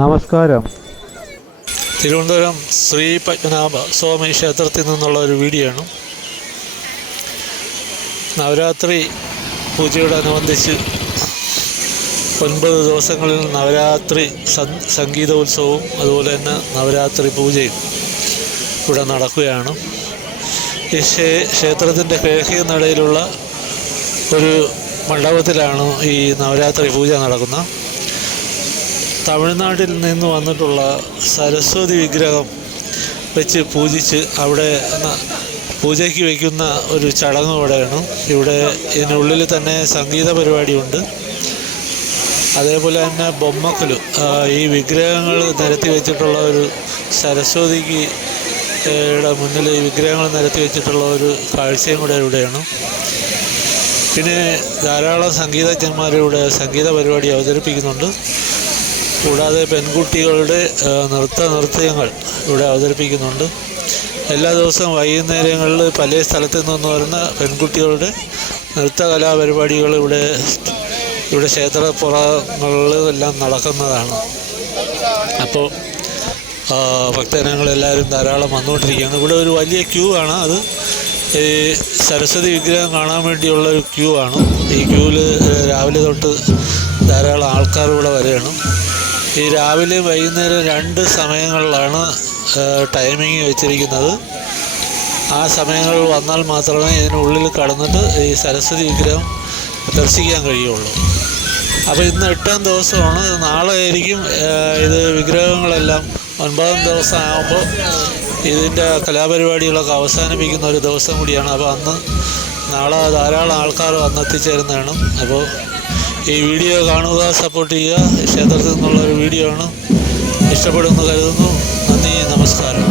നമസ്കാരം. തിരുവനന്തപുരം ശ്രീ പത്മനാഭ സ്വാമി ക്ഷേത്രത്തിൽ നിന്നുള്ള ഒരു വീഡിയോ ആണ്. നവരാത്രി പൂജയോടനുബന്ധിച്ച് 9 ദിവസങ്ങളിൽ നവരാത്രി സംഗീതോത്സവവും അതുപോലെ തന്നെ നവരാത്രി പൂജയും ഇവിടെ നടക്കുകയാണ്. ഈ ക്ഷേത്രത്തിൻ്റെ കിഴക്കേ നടയിലുള്ള ഒരു മണ്ഡപത്തിലാണ് ഈ നവരാത്രി പൂജ നടക്കുന്നത്. തമിഴ്നാട്ടിൽ നിന്ന് വന്നിട്ടുള്ള സരസ്വതി വിഗ്രഹം വെച്ച് പൂജിച്ച് അവിടെ പൂജയ്ക്ക് വയ്ക്കുന്ന ഒരു ചടങ്ങ് ഇവിടെയാണ്. ഇതിനുള്ളിൽ തന്നെ സംഗീത പരിപാടിയുണ്ട്. അതേപോലെ തന്നെ ബൊമ്മക്കല്, ഈ വിഗ്രഹങ്ങൾ നിരത്തി വെച്ചിട്ടുള്ള ഒരു സരസ്വതിക്ക് മുന്നിൽ ഈ വിഗ്രഹങ്ങൾ നിരത്തി വെച്ചിട്ടുള്ള ഒരു കാഴ്ചയും കൂടെ ഇവിടെയാണ്. പിന്നെ ധാരാളം സംഗീതജ്ഞന്മാരിവിടെ സംഗീത പരിപാടി അവതരിപ്പിക്കുന്നുണ്ട്. കൂടാതെ പെൺകുട്ടികളുടെ നൃത്യങ്ങൾ ഇവിടെ അവതരിപ്പിക്കുന്നുണ്ട്. എല്ലാ ദിവസവും വൈകുന്നേരങ്ങളിൽ പല സ്ഥലത്തു നിന്ന് വരുന്ന പെൺകുട്ടികളുടെ നൃത്തകലാപരിപാടികൾ ഇവിടെ ക്ഷേത്രപ്പുറങ്ങളിലെല്ലാം നടക്കുന്നതാണ്. അപ്പോൾ ഭക്തജനങ്ങളെല്ലാവരും ധാരാളം വന്നുകൊണ്ടിരിക്കുകയാണ്. ഇവിടെ ഒരു വലിയ ക്യൂ ആണ്. അത് ഈ സരസ്വതി വിഗ്രഹം കാണാൻ വേണ്ടിയുള്ള ഒരു ക്യൂ ആണ്. ഈ ക്യൂവിൽ രാവിലെ തൊട്ട് ധാരാളം ആൾക്കാർ ഇവിടെ വരികയാണ്. ഈ രാവിലെ വൈകുന്നേരം 2 സമയങ്ങളിലാണ് ടൈമിങ് വെച്ചിരിക്കുന്നത്. ആ സമയങ്ങളിൽ വന്നാൽ മാത്രമേ ഇതിനുള്ളിൽ കടന്നിട്ട് ഈ സരസ്വതി വിഗ്രഹം ദർശിക്കാൻ കഴിയുള്ളൂ. അപ്പോൾ ഇന്ന് 8ാം ദിവസമാണ്. നാളെ ആയിരിക്കും ഇത് വിഗ്രഹങ്ങളെല്ലാം 9ാം ദിവസം ആകുമ്പോൾ ഇതിൻ്റെ കലാപരിപാടികളൊക്കെ അവസാനിപ്പിക്കുന്ന ഒരു ദിവസം കൂടിയാണ്. അപ്പോൾ നാളെ ധാരാളം ആൾക്കാർ വന്നെത്തിച്ചേരുന്നതാണ്. അപ്പോൾ ഈ വീഡിയോ കാണുക, സപ്പോർട്ട് ചെയ്യുക. ക്ഷേത്രത്തിൽ നിന്നുള്ളൊരു വീഡിയോ ആണ്. ഇഷ്ടപ്പെടുമെന്ന് കരുതുന്നു. നന്ദി, നമസ്കാരം.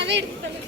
അതെ